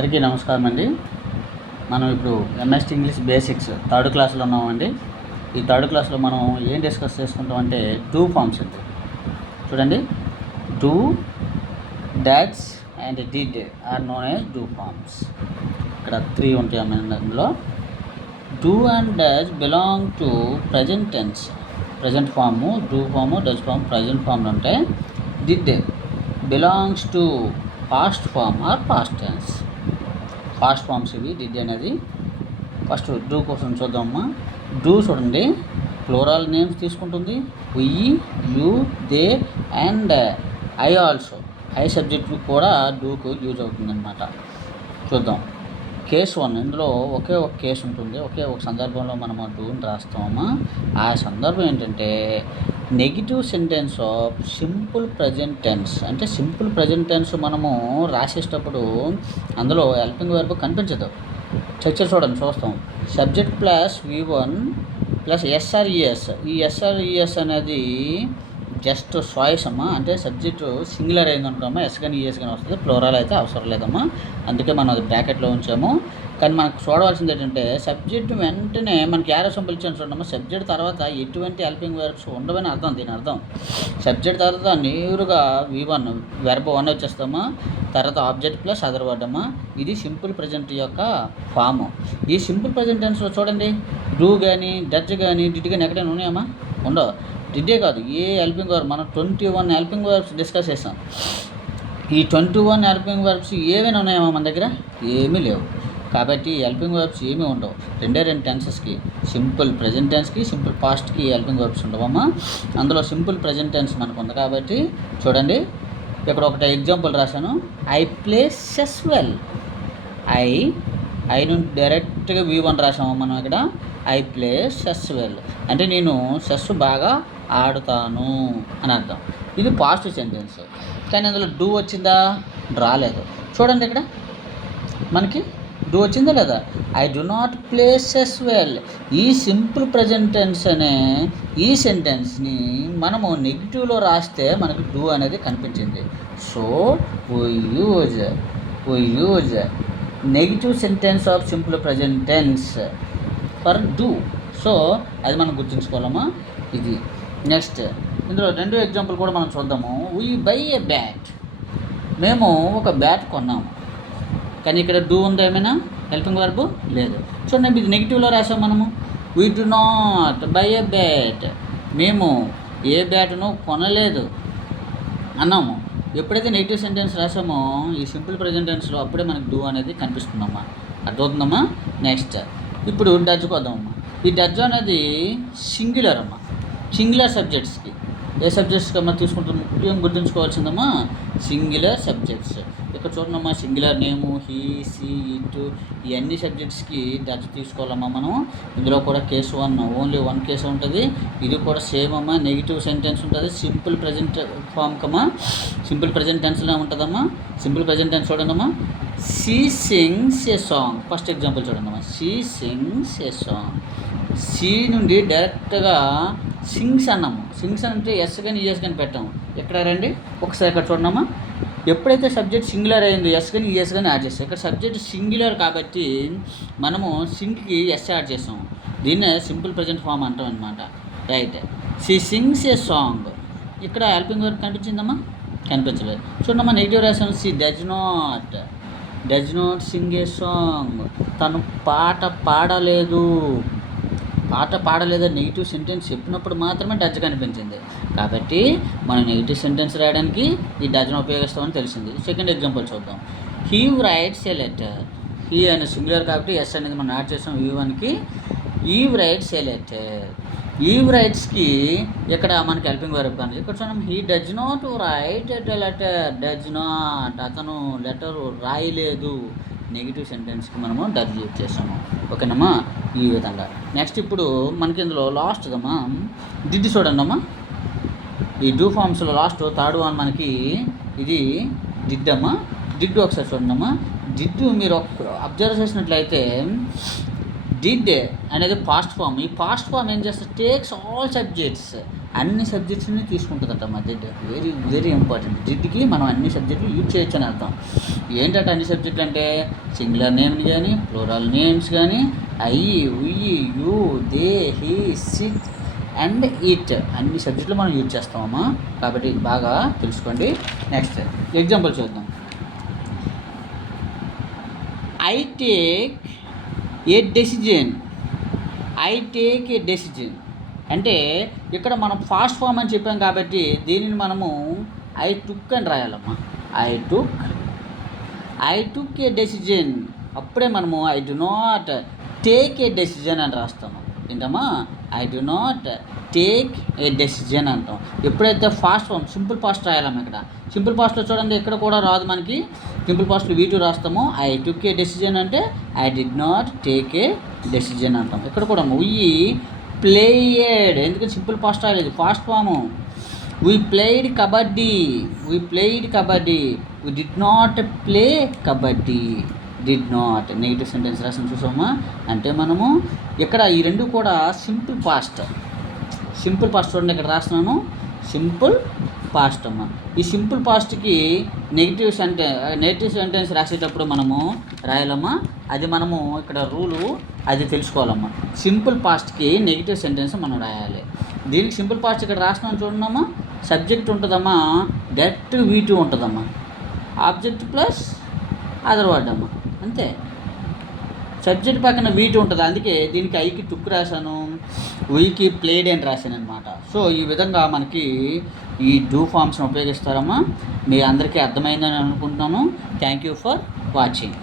అందరికీ నమస్కారం అండి. మనం ఇప్పుడు ఎంఎస్టీ ఇంగ్లీష్ బేసిక్స్ థర్డ్ క్లాస్లో ఉన్నామండి. ఈ థర్డ్ క్లాస్లో మనం ఏం డిస్కస్ చేసుకుంటాం అంటే డూ ఫార్మ్స్ అండి. చూడండి, do, does and did are known as do forms. ఇక్కడ 3 ఉంటాయి అన్నమాట. అందులో do and does belong to present tense, present form, do form, does form present ఫార్మ్లో ఉంటాయి. Did belongs to past form or past tense. Past forms ఇవి. Did అనేది first do కోసం చూద్దామమ్మా. డూ చూడండి, ప్లూరల్ నేమ్స్ తీసుకుంటుంది. We, you, they and I also. I subject కూడా డూకు యూజ్ అవుతుంది అనమాట. చూద్దాం. కేస్ 1, ఇందులో ఒకే ఒక కేసు ఉంటుంది. ఒకే ఒక సందర్భంలో మనము డూని రాస్తామమ్మా. ఆ సందర్భం ఏంటంటే negative sentence of simple present tense. అంటే సింపుల్ ప్రజెంట్ టెన్స్ మనము రాసేటప్పుడు అందులో హెల్పింగ్ వర్బ్ కనిపించదు. స్ట్రక్చర్ చూడండి, చూస్తాం. Subject plus V1 plus SRES. ఈ SRES అనేది జస్ట్ చాయిస్ అమ్మా. అంటే సబ్జెక్టు సింగులర్ అయిందనుకోమ్మా, ఎస్ కానీ ఈఎస్ కానీ వస్తుంది. ప్లూరల్ అయితే అవసరం లేదమ్మా. అందుకే మనం అది బ్రాకెట్లో ఉంచాము. కానీ మనకు చూడవలసింది ఏంటంటే సబ్జెక్టు వెంటనే మనకి యారో సింబల్ ఇచ్చాను చూడమ్మా. సబ్జెక్ట్ తర్వాత ఎటువంటి హెల్పింగ్ వర్బ్స్ ఉండవని అర్థం. దీని అర్థం సబ్జెక్ట్ తర్వాత నేరుగా V1 వెర్బ్ 1 వచ్చేస్తామా. తర్వాత ఆబ్జెక్ట్ ప్లస్ అదర్ వర్డ్ అమ్మా. ఇది సింపుల్ ప్రజెంట్ యొక్క ఫాము. ఈ సింపుల్ ప్రజెంట్ టెన్స్లో చూడండి, డూ కానీ డచ్ కానీ డిడ్ కానీ ఎక్కడైనా ఉన్నాయమ్మా? ఉండవు. డిడ్డే కాదు, ఏ హెల్పింగ్ వర్బ్ మనం 21 హెల్పింగ్ వర్బ్స్ డిస్కస్ చేసాం. ఈ 21 హెల్పింగ్ వర్బ్స్ ఏమైనా ఉన్నాయమ్మా మన దగ్గర? ఏమీ లేవు. కాబట్టి హెల్పింగ్ వర్బ్స్ ఏమీ ఉండవు. 2 టెన్సెస్కి, సింపుల్ ప్రజెంట్ టెన్స్కి, సింపుల్ పాస్ట్కి హెల్పింగ్ వర్బ్స్ ఉండవమ్మా. అందులో సింపుల్ ప్రజెంట్ టెన్స్ మనకు ఉంది కాబట్టి చూడండి, ఇక్కడ ఒకటి ఎగ్జాంపుల్ రాశాను. I play chess well. I నుండి డైరెక్ట్గా V1 రాసాము మనం ఇక్కడ. ఐ ప్లే చెస్ వెల్ అంటే నేను చెస్ బాగా ఆడుతాను అని అర్థం. ఇది పాజిటివ్ సెంటెన్స్. కానీ అందులో డూ వచ్చిందా? రాలేదు. చూడండి, ఇక్కడ మనకి డూ వచ్చిందా లేదా? I do not play chess well. ఈ సింపుల్ ప్రజెంట్ టెన్స్ అనే ఈ సెంటెన్స్ని మనము నెగిటివ్లో రాస్తే మనకు డూ అనేది కనిపించింది. So we use negative sentence of simple present tense for do. So అది మనం గుర్తుంచుకోవాలమ్మా. ఇది నెక్స్ట్. ఇందులో 2 ఎగ్జాంపుల్ కూడా మనం చూద్దాము. V by A bat. మేము ఒక బ్యాట్ కొన్నాము. కానీ ఇక్కడ డూ ఉందా? ఏమైనా హెల్పింగ్ వర్బ్ లేదు. చూడండి, ఇది నెగిటివ్లో రాసాం మనము. We do not by A bat. మేము ఏ బ్యాట్ను కొనలేదు అన్నాము. ఎప్పుడైతే నెగిటివ్ సెంటెన్స్ రాసామో ఈ సింపుల్ ప్రజెంట్ టెన్స్లో అప్పుడే మనకు డూ అనేది కనిపిస్తుందమ్మా. అర్థమవుతుందమ్మా. నెక్స్ట్ ఇప్పుడు డచ్కి వద్దామమ్మా. ఈ డచ్ అనేది సింగులర్ అమ్మా. సింగులర్ సబ్జెక్ట్స్కి ఏ సబ్జెక్ట్స్కి అమ్మా తీసుకుంటాం? ముఖ్యంగా గుర్తుంచుకోవాల్సిందమ్మా సింగులర్ సబ్జెక్ట్స్. ఇక్కడ చూడమ్మా, singular name, he, she, it, ఇవన్నీ సబ్జెక్ట్స్కి డచ్ తీసుకోవాలమ్మా మనం. ఇందులో కూడా కేసు 1 ఓన్లీ 1 కేసు ఉంటుంది. ఇది కూడా సేమ్ అమ్మా. నెగిటివ్ సెంటెన్స్ ఉంటుంది. సింపుల్ ప్రజెంట్ ఫామ్కమ్మా. సింపుల్ ప్రజెంట్ టెన్స్లో ఉంటుందమ్మా. సింపుల్ ప్రజెంట్ టెన్స్ చూడండమ్మా. She sings a song. First example చూడండమ్మా. She sings a song. She నుండి డైరెక్ట్గా సింగ్స్ అన్నాము. సింగ్స్ అంటే ఎస్ కానీ ఈఎస్ కానీ పెట్టాము. ఎక్కడ రండి ఒకసారి ఇక్కడ చూడమ్మా. ఎప్పుడైతే సబ్జెక్ట్ సింగులర్ అయిందో ఎస్ కానీ ఈఎస్ కానీ యాడ్ చేస్తాం. ఇక్కడ సబ్జెక్ట్ సింగులర్ కాబట్టి మనము సింగ్కి ఎస్ యాడ్ చేస్తాము. దీన్నే సింపుల్ ప్రజెంట్ ఫామ్ అంటాం అనమాట. Right. She sings a song. ఇక్కడ హెల్పింగ్ వర్బ్ కనిపించిందమ్మా? కనిపించలేదు. చూడమ్మా, నెగిటివ్ రాసాను. She does not sing a song. తను పాట పాడలేదు. పాట పాడలేదని నెగిటివ్ సెంటెన్స్ చెప్పినప్పుడు మాత్రమే డచ్ కనిపించింది. కాబట్టి మనం నెగిటివ్ సెంటెన్స్ రాయడానికి ఈ డచ్ను ఉపయోగిస్తామని తెలిసింది. సెకండ్ ఎగ్జాంపుల్ చూద్దాం. He writes A letter. He అనే సింగులర్ కాబట్టి ఎస్ అనేది మనం యాడ్ చేస్తాం V1కి. ఈవ్ రైట్స్ ఏ లెటర్. ఈవ్ రైట్స్కి ఇక్కడ మనకి హెల్పింగ్ వర్బ్ కానీ ఇక్కడ చూడండి. He does not right at letter. Does not, అతను లెటర్ రాయలేదు. నెగిటివ్ సెంటెన్స్కి మనము డచ్ యూజ్ చేస్తాము. ఓకేనమ్మా, ఈ విధంగా. నెక్స్ట్ ఇప్పుడు మనకి ఇందులో లాస్ట్ అమ్మా డిడ్ చూడండి అమ్మా. ఈ డూ ఫార్మ్స్లో లాస్ట్ థర్డ్ వన్ మనకి ఇది డిడ్ అమ్మా. డిడ్ ఒకసారి చూడండి అమ్మా. డిడ్ మీరు అబ్జర్వ్ చేసినట్లయితే డిడ్ అనేది పాస్ట్ ఫామ్. ఈ పాస్ట్ ఫామ్ ఏం చేస్తుంది, టేక్స్ ఆల్ సబ్జెక్ట్స్, అన్ని సబ్జెక్ట్స్ని తీసుకుంటుందట మా డిడ్. Very very important. డిడ్కి మనం అన్ని సబ్జెక్టులు యూజ్ చేయొచ్చు అని అర్థం. ఏంటంటే అన్ని సబ్జెక్టులు అంటే సింగులర్ నేమ్స్ కానీ ప్లూరల్ నేమ్స్ కానీ I we you they he SIT and it అన్ని సబ్జెక్టులు మనం యూజ్ చేస్తామమ్మా. కాబట్టి ఇది బాగా తెలుసుకోండి. నెక్స్ట్ ఎగ్జాంపుల్ చూద్దాం. I take a decision. I take a decision అంటే ఇక్కడ మనం ఫాస్ట్ ఫామ్ అని చెప్పాం కాబట్టి దీనిని మనము ఐ టుక్ అని రాయాలమ్మా. I took a decision. అప్పుడే మనము I do not take a decision అని రాస్తాము. ఏంటమ్మా, I do not take a decision అంటాం. ఎప్పుడైతే ఫాస్ట్ ఫామ్ సింపుల్ పాస్ట్ రాయాలమ్మా. ఇక్కడ సింపుల్ పాస్ట్లో చూడండి, ఎక్కడ కూడా రాదు మనకి. సింపుల్ పాస్ట్లో V2 రాస్తాము. ఐ టుక్ ఏ డెసిజన్ అంటే I did not take a decision అంటాం. ఇక్కడ కూడా వీ ప్లేయడ్, ఎందుకంటే సింపుల్ పాస్ట్ రాయలేదు, past form. We played kabaddi. We did not play kabaddi. Did not negative sentence రాసిన చూసామా. అంటే మనము ఇక్కడ ఈ రెండు కూడా సింపుల్ పాస్ట్ చూడండి, ఇక్కడ రాస్తున్నాను సింపుల్ పాస్ట్ అమ్మ. ఈ సింపుల్ పాస్ట్కి నెగిటివ్ సెంటెన్స్ రాసేటప్పుడు మనము రాయాలమ్మా. అది మనము ఇక్కడ రూలు అది తెలుసుకోవాలమ్మా. సింపుల్ పాస్ట్కి నెగిటివ్ సెంటెన్స్ మనం రాయాలి. దీనికి సింపుల్ పాస్ట్ ఇక్కడ రాస్తున్నాను చూడమ్మా. సబ్జెక్ట్ ఉంటుందమ్మా, డైరెక్ట్ V2 ఉంటుందమ్మా, ఆబ్జెక్ట్ ప్లస్ అదర్ వర్డ్ అమ్మా, అంతే. సబ్జెక్ట్ పక్కన V2 ఉంటుంది, అందుకే దీనికి ఐకి టుక్ రాశాను, వీకి ప్లేడ్ అని రాశాను అనమాట. సో ఈ విధంగా మనకి ఈ డూ ఫామ్స్ని ఉపయోగిస్తారమ్మా. మీ అందరికీ అర్థమైందని అనుకుంటున్నాను. Thank you for watching.